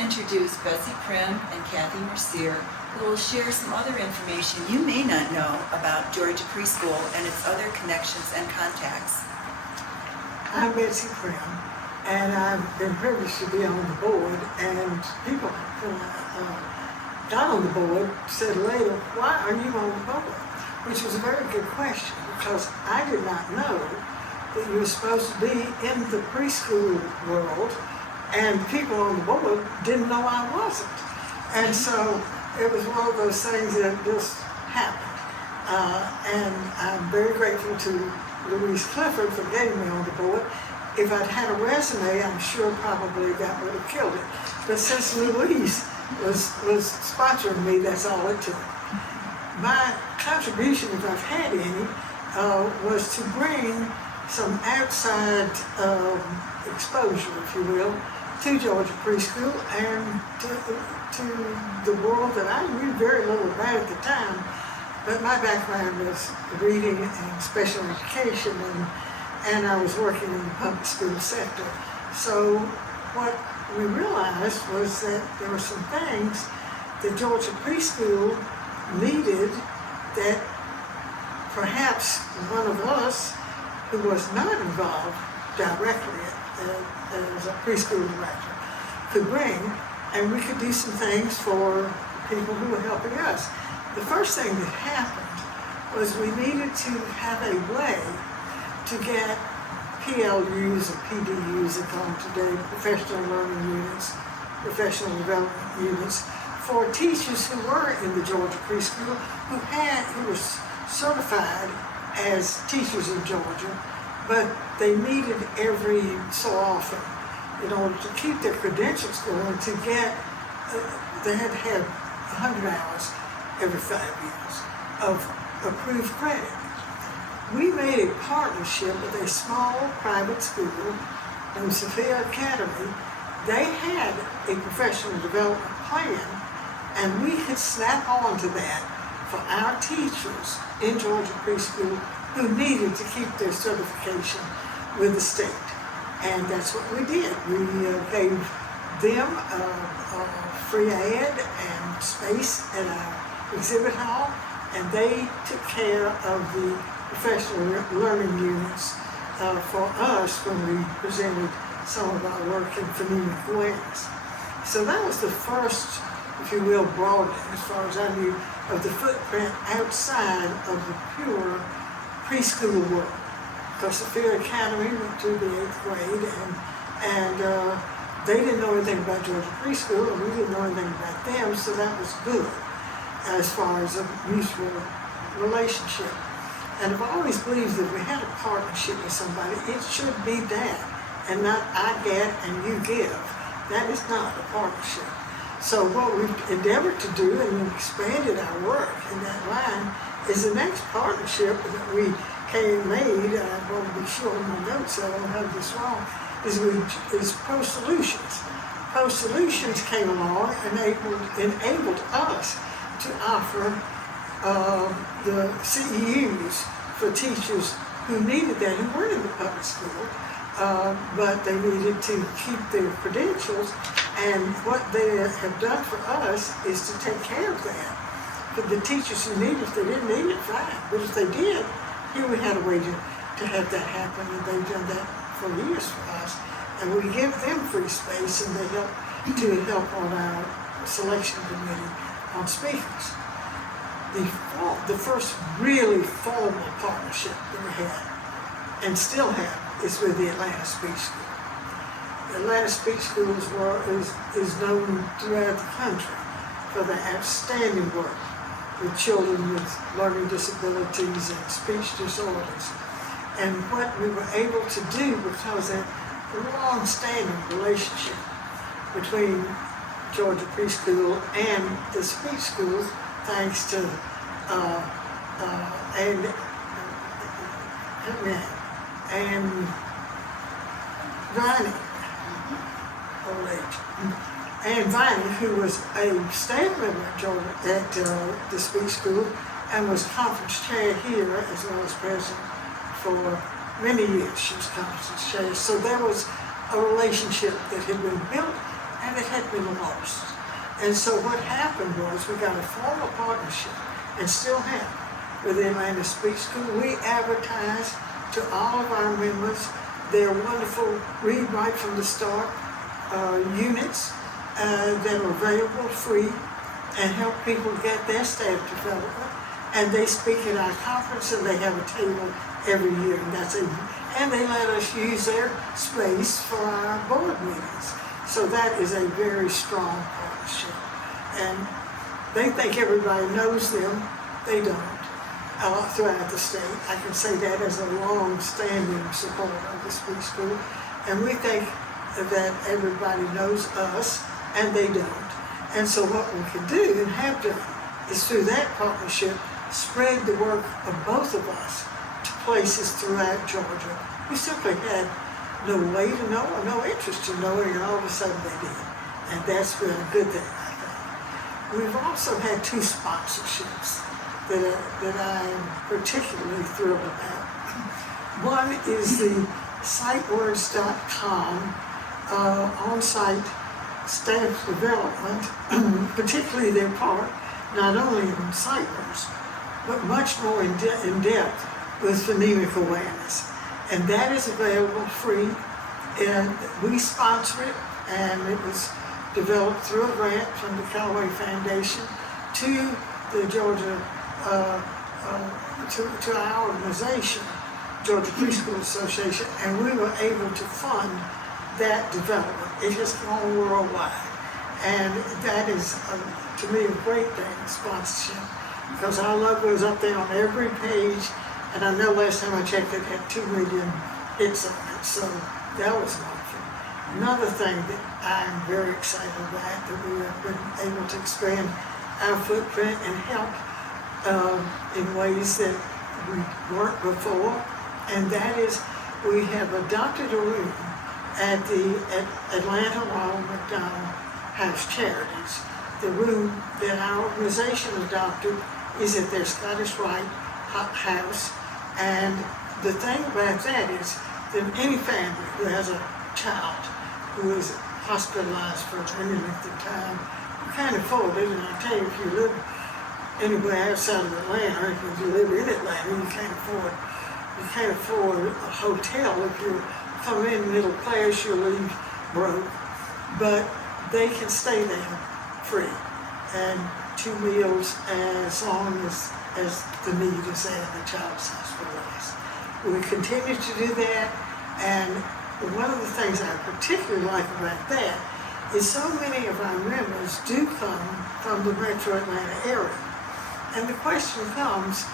introduce Betsy Primm and Cathy Mercier, who will share some other information you may not know about Georgia Preschool and its other connections and contacts. I'm Betsy Primm, and I've been privileged to be on the board, and people who got on the board said later, why are you on the board? Which was a very good question, because I did not know that you were supposed to be in the preschool world, and people on the board didn't know I wasn't. And so it was one of those things that just happened. And I'm very grateful to Louise Clifford for getting me on the board. If I'd had a resume, I'm sure probably that would have killed it. But since Louise was sponsoring me, that's all it took. My contribution, if I've had any, was to bring some outside exposure, if you will, to Georgia Preschool and to the world that I knew very little about at the time. But my background was reading and special education, and I was working in the public school sector. So what we realized was that there were some things that Georgia Preschool needed that perhaps one of us who was not involved directly as a preschool director could bring, and we could do some things for people who were helping us. The first thing that happened was we needed to have a way to get PLUs or PDUs, they call them today, professional learning units, professional development units, for teachers who were in the Georgia Preschool who were certified as teachers in Georgia, but they needed every so often in order to keep their credentials going to get, they had to have 100 hours every 5 years of approved credit. We made a partnership with a small private school named Sophia Academy. They had a professional development plan, and we could snap on to that for our teachers in Georgia Preschool who needed to keep their certification with the state. And that's what we did. We gave them free ad and space at our exhibit hall, and they took care of the professional learning units for us when we presented some of our work in phonemic awareness. So that was the first, if you will, broadening, as far as I knew, of the footprint outside of the pure preschool world. Because Sophia Academy went through the 8th grade, and they didn't know anything about Georgia Preschool, and we didn't know anything about them, so that was good as far as a mutual relationship. And I've always believed that if we had a partnership with somebody, it should be that, and not I get and you give. That is not a partnership. So what we've endeavored to do, and we've expanded our work in that line, is the next partnership that we made, I want to be sure in my notes so I don't have this wrong, is Pro Solutions. Pro Solutions came along and enabled us to offer the CEUs for teachers who needed that, who weren't in the public school, but they needed to keep their credentials. And what they have done for us is to take care of that. For the teachers who need it, if they didn't need it, fine. But if they did, here we had a way to have that happen, and they've done that for years for us. And we give them free space, and they help on our selection committee on speakers. The first really formal partnership that we had, and still have, is with the Atlanta Speech School. The Atlanta Speech School is known throughout the country for their outstanding work with children with learning disabilities and speech disorders. And what we were able to do, because of the long-standing relationship between Georgia Preschool and the speech schools, thanks to Viney, who was a staff member at Georgia at the speech school and was conference chair here as well as president for many years. She was conference chair. So there was a relationship that had been built and it had been lost. And so what happened was we got a formal partnership, and still have, with the Atlanta Speech School. We advertise to all of our members their wonderful Read Right from the Start units that are available free and help people get their staff development. And they speak at our conference, and they have a table every year, and they let us use their space for our board meetings. So that is a very strong partnership. And they think everybody knows them. They don't. Throughout the state. I can say that as a long-standing supporter of the Speech School. And we think that everybody knows us, and they don't. And so what we can do and have done is, through that partnership, spread the work of both of us to places throughout Georgia. We simply had no way to know or no interest in knowing, and all of a sudden they did. And that's been a good thing, I think. We've also had 2 sponsorships that I am particularly thrilled about. One is the sitewords.com on-site staff development, particularly their part, not only on SiteWords, but much more in depth with phonemic awareness. And that is available free, and we sponsor it, and it was developed through a grant from the Callaway Foundation to the Georgia to our organization, Georgia Preschool Association, and we were able to fund that development. It has gone worldwide, and that is, to me, a great thing, sponsorship, because our logo is up there on every page, and I know last time I checked it had 2 million hits on it, so that was wonderful. Another thing that I'm very excited about, that we have been able to expand our footprint and help in ways that we weren't before, and that is we have adopted a room at the Atlanta Ronald McDonald House Charities. The room that our organization adopted is at their Scottish Rite house, and the thing about that is that any family who has a child who is hospitalized for any length of time, you can't afford it, and I tell you, if you live anywhere outside of Atlanta, if you live in Atlanta, you can't afford a hotel. If you come in middle class, you'll leave broke. But they can stay there free, and 2 meals as long as the need is there, the child's hospitalized. We continue to do that, and one of the things I particularly like about that is so many of our members do come from the metro Atlanta area. And the question comes,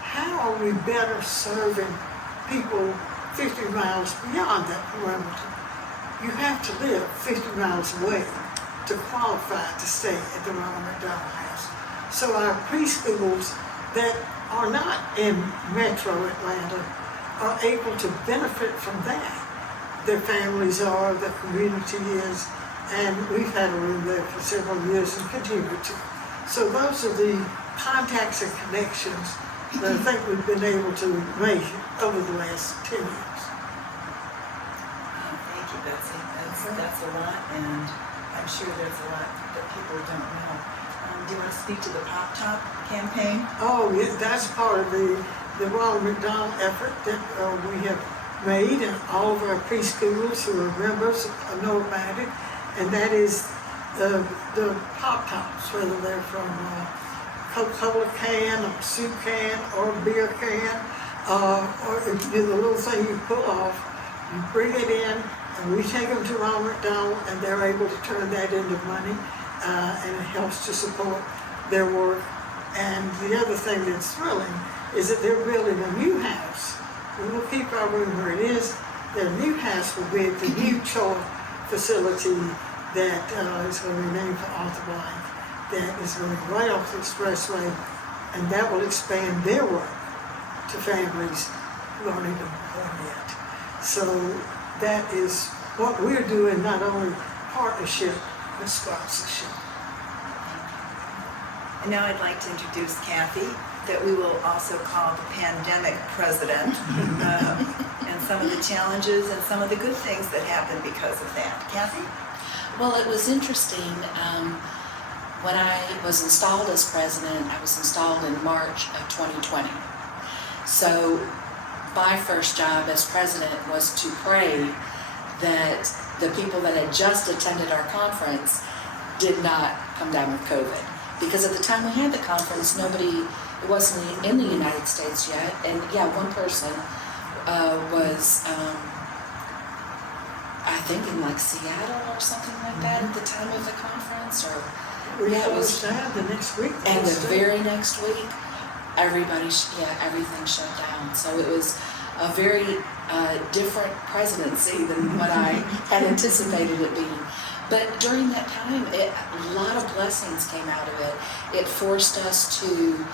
how are we better serving people 50 miles beyond that perimeter? You have to live 50 miles away to qualify to stay at the Ronald McDonald House. So our preschools that are not in metro Atlanta are able to benefit from that. Their families are, the community is, and we've had a room there for several years and continue to. So those are the contacts and connections that I think we've been able to make over the last 10 years. Thank you, Betsy. That's a lot, and I'm sure there's a lot that people don't know. Do you want to speak to the Pop Top campaign? Oh, yeah, that's part of the Ronald McDonald effort that we have made, and all of our preschoolers who are members know about it, and that is the Pop Tops, whether they're from Coca-Cola can, or soup can, or beer can, or the little thing you pull off, you bring it in, and we take them to Ronald McDonald, and they're able to turn that into money, and it helps to support their work. And the other thing that's thrilling is that they're building a new house. We will keep our room where it is. Their new house will be at the new Chore facility that is going to be named for Arthur Blank, that is going to be right off the expressway, and that will expand their work to families who aren't even born yet. So that is what we're doing, not only partnership, but sponsorship. And now I'd like to introduce Cathy, that we will also call the pandemic president, and some of the challenges and some of the good things that happened because of that. Cathy? Well, it was interesting. When I was installed as president, I was installed in March of 2020. So my first job as president was to pray that the people that had just attended our conference did not come down with COVID. Because at the time we had the conference, it wasn't in the United States yet. And yeah, one person was, I think in like Seattle or something like that at the time of the conference, or We yeah, it was. closed down the next week. And the very next week, everything shut down. So it was a very different presidency than what I had anticipated it being. But during that time, a lot of blessings came out of it. It forced us to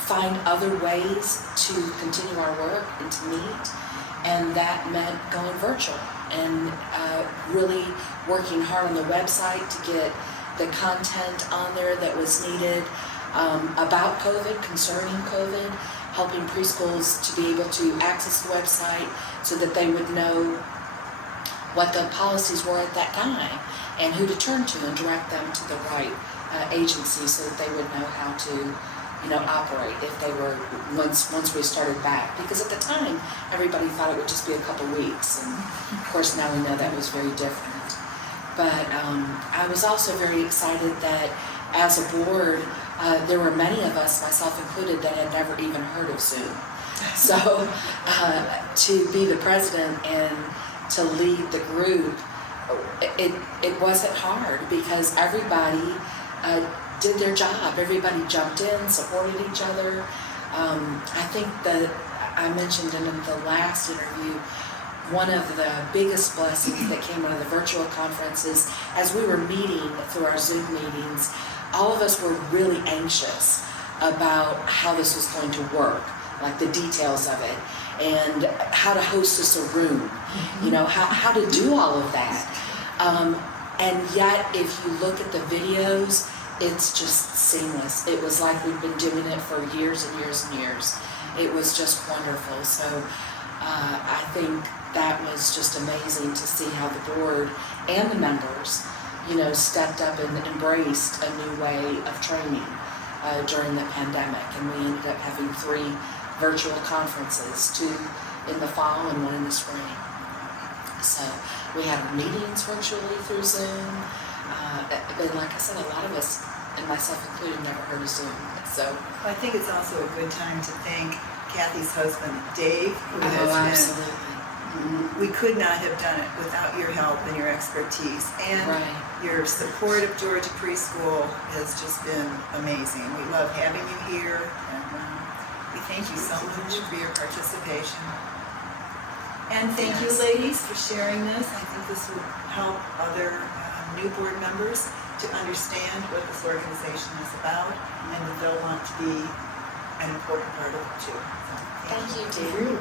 find other ways to continue our work and to meet, and that meant going virtual and really working hard on the website to get the content on there that was needed about COVID, concerning COVID, helping preschools to be able to access the website so that they would know what the policies were at that time and who to turn to and direct them to the right agency so that they would know how to, operate if they were, once we started back. Because at the time, everybody thought it would just be a couple weeks, and of course now we know that was very different. But I was also very excited that as a board, there were many of us, myself included, that had never even heard of Zoom. So to be the president and to lead the group, it wasn't hard because everybody did their job. Everybody jumped in, supported each other. I think that I mentioned in the last interview, one of the biggest blessings that came out of the virtual conferences, as we were meeting through our Zoom meetings, all of us were really anxious about how this was going to work, like the details of it, and how to hostess a room, how to do all of that. And yet, if you look at the videos, it's just seamless. It was like we've been doing it for years and years and years. It was just wonderful. So I think that was just amazing to see how the board and the members, stepped up and embraced a new way of training during the pandemic. And we ended up having 3 virtual conferences, 2 in the fall and 1 in the spring. So we had our meetings virtually through Zoom. But like I said, a lot of us, and myself included, never heard of Zoom. So I think it's also a good time to thank Cathy's husband, Dave, who absolutely. We could not have done it without your help and your expertise. And your support of Georgia Preschool has just been amazing. We love having you here, and we thank you so much for your participation. And thank you, ladies, for sharing this. I think this will help other new board members to understand what this organization is about, and that they'll want to be an important part of it too. So, Thank you, Thank dear. you.